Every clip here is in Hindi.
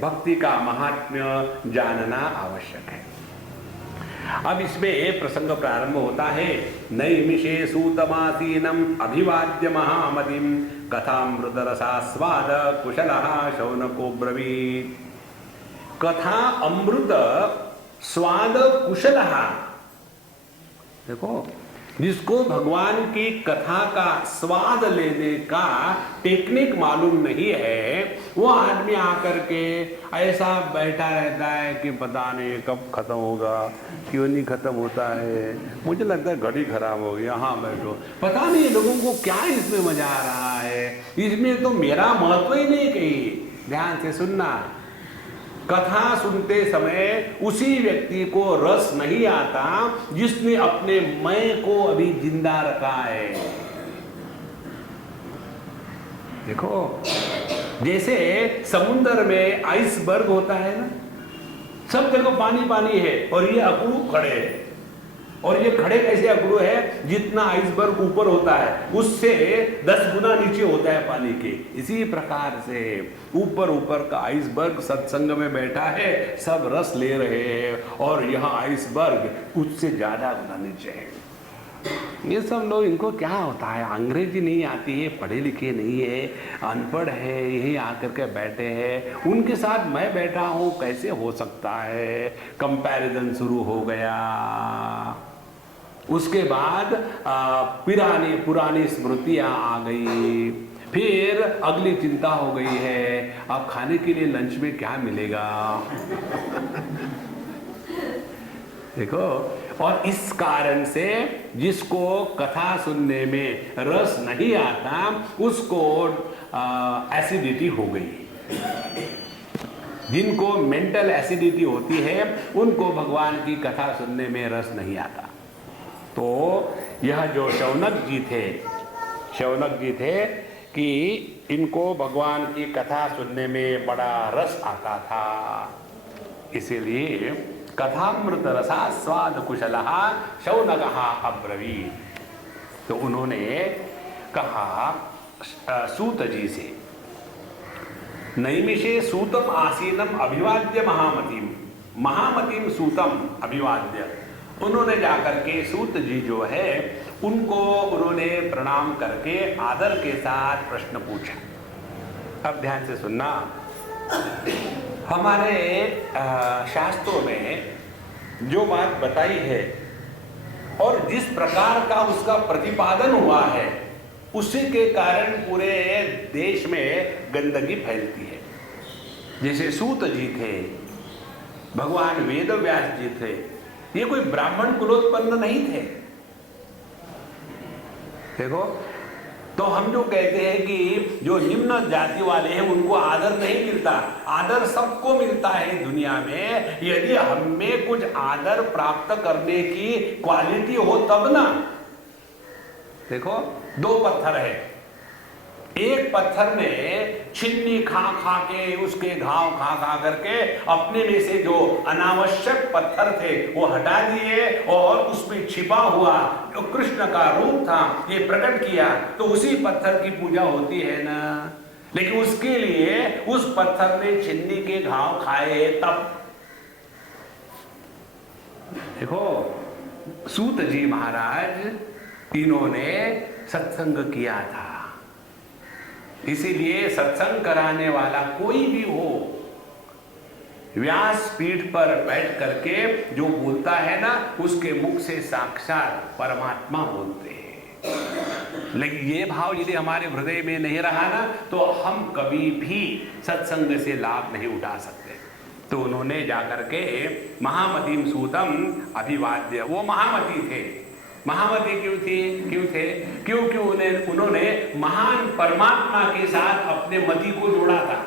भक्ति का महात्म्य जानना आवश्यक है। अब इसमें प्रसंग प्रारंभ होता है। नैमिषे सूतमासीनम अभिवाद्य महामतिम कथामृत रसास्वाद कुशलः शौनको ब्रवीत्। कथा अमृत स्वाद कुशलः, देखो जिसको भगवान की कथा का स्वाद लेने का टेक्निक मालूम नहीं है, वो आदमी आकर के ऐसा बैठा रहता है कि पता नहीं कब खत्म होगा, क्यों नहीं खत्म होता है, मुझे लगता है घड़ी खराब हो गई, हाँ बैठो, पता नहीं लोगों को क्या इसमें मजा आ रहा है, इसमें तो मेरा महत्व ही नहीं कहीं। ध्यान से सुनना, कथा सुनते समय उसी व्यक्ति को रस नहीं आता जिसने अपने मैं को अभी जिंदा रखा है। देखो जैसे समुद्र में आइसबर्ग होता है ना, सब जगह पानी पानी है और ये अकड़ू खड़े हैं, और ये खड़े कैसे अकड़ू है, जितना आइसबर्ग ऊपर होता है उससे 10 गुना नीचे होता है पानी के। इसी प्रकार से ऊपर ऊपर का आइसबर्ग सत्संग में बैठा है, सब रस ले रहे हैं, और यहाँ आइसबर्ग उससे ज्यादा गुना नीचे है। ये सब लोग, इनको क्या होता है, अंग्रेजी नहीं आती है, पढ़े लिखे नहीं है, अनपढ़ है, यही आकर के बैठे हैं, उनके साथ मैं बैठा हूं, कैसे हो सकता है। कंपैरिजन शुरू हो गया। उसके बाद पुरानी स्मृतियां आ गई, फिर अगली चिंता हो गई है, अब खाने के लिए लंच में क्या मिलेगा। देखो, और इस कारण से जिसको कथा सुनने में रस नहीं आता उसको एसिडिटी हो गई। जिनको मेंटल एसिडिटी होती है उनको भगवान की कथा सुनने में रस नहीं आता। तो यह जो शौनक जी थे कि इनको भगवान की कथा सुनने में बड़ा रस आता था, इसीलिए कथामृत रसास्वाद कुशलः शौनकः अब्रवीत्। तो उन्होंने कहा सूत जी से, नैमिषे सूतम आसीनम अभिवाद्य महामतिम सूतम अभिवाद्य। उन्होंने जाकर के सूत जी जो है उनको उन्होंने प्रणाम करके आदर के साथ प्रश्न पूछा। अब ध्यान से सुनना, हमारे शास्त्रों में जो बात बताई है और जिस प्रकार का उसका प्रतिपादन हुआ है, उसी के कारण पूरे देश में गंदगी फैलती है। जैसे सूत जी थे, भगवान वेद व्यास जी थे, ये कोई ब्राह्मण कुलोत्पन्न नहीं थे। देखो, तो हम जो कहते हैं कि जो निम्न जाति वाले हैं उनको आदर नहीं मिलता, आदर सबको मिलता है दुनिया में। यदि हम में कुछ आदर प्राप्त करने की क्वालिटी हो तब ना। देखो, 2 पत्थर है, एक पत्थर में छिन्नी खा खा के, उसके घाव खा खा करके अपने में से जो अनावश्यक पत्थर थे वो हटा दिए और उसमें छिपा हुआ जो कृष्ण का रूप था ये प्रकट किया, तो उसी पत्थर की पूजा होती है ना। लेकिन उसके लिए उस पत्थर ने छिन्नी के घाव खाए तब। देखो, सूत जी महाराज इन्होंने सत्संग किया था, इसीलिए सत्संग कराने वाला कोई भी हो, व्यास पीठ पर बैठ करके जो बोलता है ना, उसके मुख से साक्षात परमात्मा बोलते हैं। लेकिन ये भाव यदि हमारे हृदय में नहीं रहा ना, तो हम कभी भी सत्संग से लाभ नहीं उठा सकते। तो उन्होंने जाकर के महामतिम सूतम अभिवाद्य, वो महामती थे। महामती क्यों थे? क्योंकि उन्होंने महान परमात्मा के साथ अपने मति को जोड़ा था।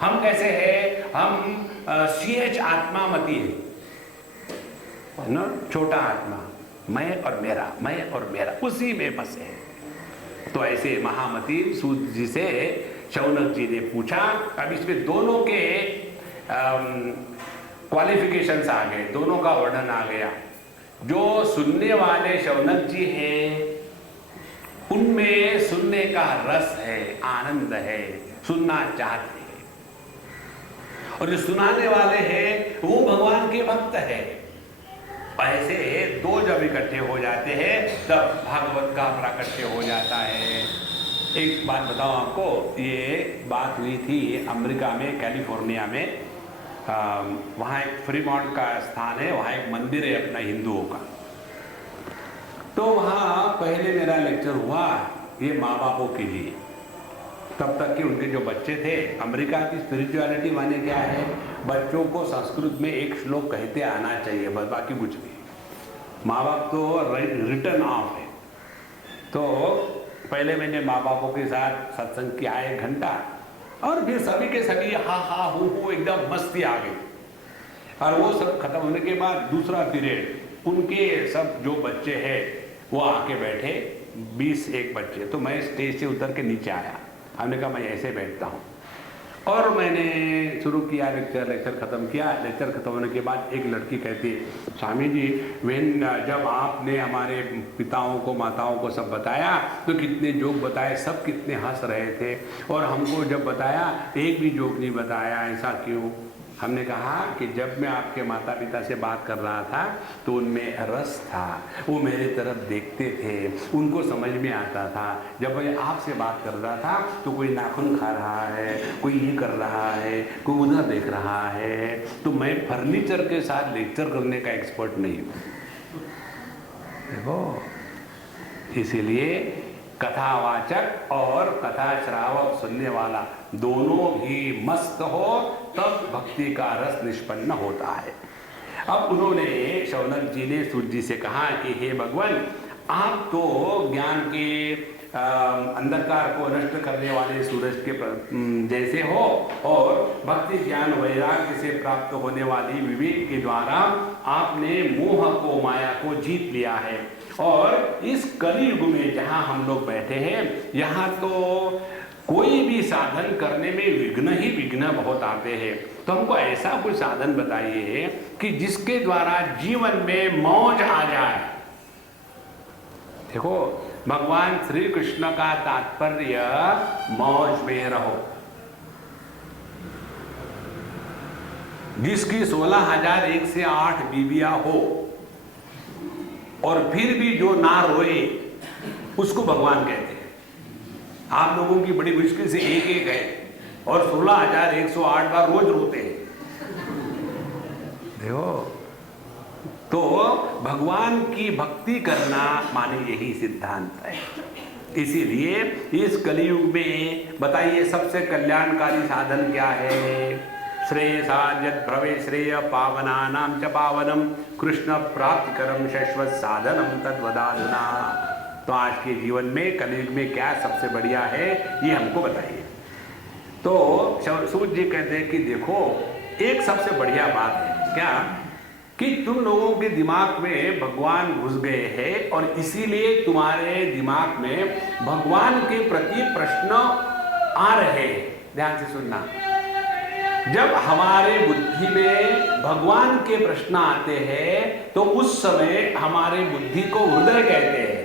हम कैसे हैं? हम CH आत्मा मति है ना, छोटा आत्मा, मैं और मेरा उसी में बसे हैं। तो ऐसे महामती सूत जी से शौनक जी ने पूछा। अब इसमें दोनों के क्वालिफिकेशंस आ गए, दोनों का वर्णन आ गया। जो सुनने वाले शौनक जी हैं उनमें सुनने का रस है, आनंद है, सुनना चाहते हैं। और जो सुनाने वाले हैं वो भगवान के भक्त हैं। ऐसे दो जब इकट्ठे हो जाते हैं तब भागवत का प्राकट्य हो जाता है। एक बात बताऊं आपको, ये बात हुई थी अमेरिका में, कैलिफोर्निया में। वहाँ एक फ्रीमॉन्ट का स्थान है, वहाँ एक मंदिर है अपना हिंदुओं का। तो वहाँ पहले मेरा लेक्चर हुआ ये माँ बापों के लिए, तब तक कि उनके जो बच्चे थे। अमेरिका की स्पिरिचुअलिटी माने क्या है, बच्चों को संस्कृत में एक श्लोक कहते आना चाहिए, बस बाकी कुछ नहीं। माँ बाप तो रिटर्न ऑफ है। तो पहले मैंने माँ बापों के साथ सत्संग किया 1 घंटा, और फिर सभी के सभी हा हा हु एकदम मस्ती आ गई। और वो सब खत्म होने के बाद दूसरा पीरियड उनके सब जो बच्चे हैं वो आके बैठे, 20-1 बच्चे। तो मैं स्टेज से उतर के नीचे आया, हमने कहा मैं ऐसे बैठता हूँ, और मैंने शुरू किया लेक्चर खत्म किया। लेक्चर खत्म होने के बाद एक लड़की कहती है, स्वामी जी जब आपने हमारे पिताओं को माताओं को सब बताया तो कितने जोक बताए, सब कितने हंस रहे थे, और हमको जब बताया एक भी जोक नहीं बताया, ऐसा क्यों? हमने कहा कि जब मैं आपके माता पिता से बात कर रहा था तो उनमें रस था, वो मेरी तरफ देखते थे, उनको समझ में आता था। जब मैं आपसे बात कर रहा था तो कोई नाखून खा रहा है, कोई ये कर रहा है, कोई उधर देख रहा है। तो मैं फर्नीचर के साथ लेक्चर करने का एक्सपर्ट नहीं हूँ, देखो। इसीलिए कथावाचक और कथा श्रावक सुनने वाला दोनों भी मस्त हो तब भक्ति का रस निष्पन्न होता है। अब उन्होंने, शौनक जी ने सूर्य जी से कहा कि हे भगवान, आप तो ज्ञान के अंधकार को नष्ट करने वाले सूरज के जैसे हो, और भक्ति ज्ञान वैराग्य से प्राप्त होने वाली विवेक के द्वारा आपने मोह को, माया को जीत लिया है। और इस कलियुग में जहाँ हम लोग बैठे हैं, यहाँ तो कोई भी साधन करने में विघ्न ही विघ्न बहुत आते हैं। तो हमको ऐसा कोई साधन बताइए कि जिसके द्वारा जीवन में मौज आ जाए। देखो, भगवान श्री कृष्ण का तात्पर्य मौज में रहो। जिसकी 16,001 बीवियां हो और फिर भी जो ना रोए उसको भगवान कहते हैं। आप लोगों की बड़ी मुश्किल से एक है और 16,108 बार रोज रोते हैं, देखो। तो भगवान की भक्ति करना माने यही सिद्धांत है। इसीलिए इस कलियुग में बताइए सबसे कल्याणकारी साधन क्या है? श्रेयसाद्यत् भवे श्रेय पावनानां च पावनम कृष्ण प्राप्तिकरम शाश्वत साधनम तद्वदाधुना। तो आज के जीवन में कलियुग में क्या सबसे बढ़िया है, ये हमको बताइए। तो सूर्य जी कहते हैं कि देखो, एक सबसे बढ़िया बात है क्या कि तुम लोगों के दिमाग में भगवान घुस गए हैं, और इसीलिए तुम्हारे दिमाग में भगवान के प्रति प्रश्न आ रहे हैं। ध्यान से सुनना, जब हमारे बुद्धि में भगवान के प्रश्न आते हैं तो उस समय हमारे बुद्धि को हृदय कहते हैं,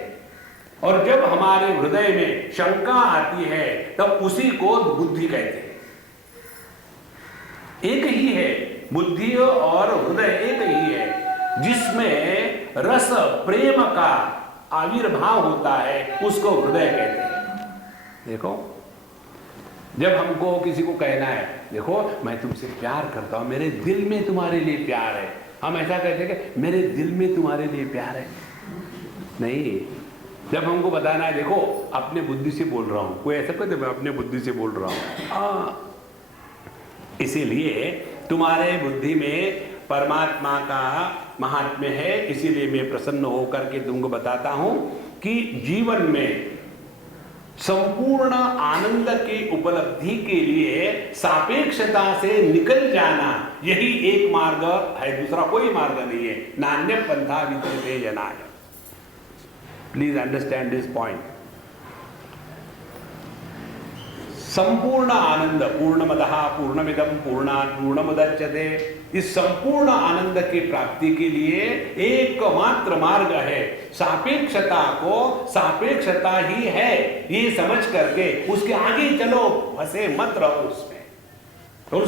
और जब हमारे हृदय में शंका आती है तब उसी को बुद्धि कहते हैं। एक ही है, बुद्धि और हृदय एक ही है, जिसमें रस प्रेम का आविर्भाव होता है उसको हृदय कहते हैं। देखो, जब हमको किसी को कहना है, देखो मैं तुमसे प्यार करता हूं, मेरे दिल में तुम्हारे लिए प्यार है, हम ऐसा कहते हैं कि मेरे दिल में तुम्हारे लिए प्यार है, नहीं। जब हमको बताना है, देखो अपने बुद्धि से बोल रहा हूं, कोई ऐसा कहते मैं अपने बुद्धि से बोल रहा हूं। इसीलिए तुम्हारे बुद्धि में परमात्मा का महात्म्य है, इसीलिए मैं प्रसन्न होकर के तुमको बताता हूं कि जीवन में संपूर्ण आनंद की उपलब्धि के लिए सापेक्षता से निकल जाना यही एक मार्ग है, दूसरा कोई मार्ग नहीं है। नान्य पंथा विद्यते जनाय। Please understand this point. संपूर्ण आनंद, पूर्णमदः पूर्णमिदं पूर्णात् पूर्णमुदच्यते, इस संपूर्ण आनंद की प्राप्ति के लिए एकमात्र मार्ग है सापेक्षता को, सापेक्षता ही है ये समझ करके उसके आगे चलो, फंसे मत रहो उसमें। और